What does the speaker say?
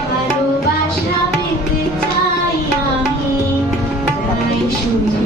ভালোবাসা পেতে চাই আমি। তাই वैष्णी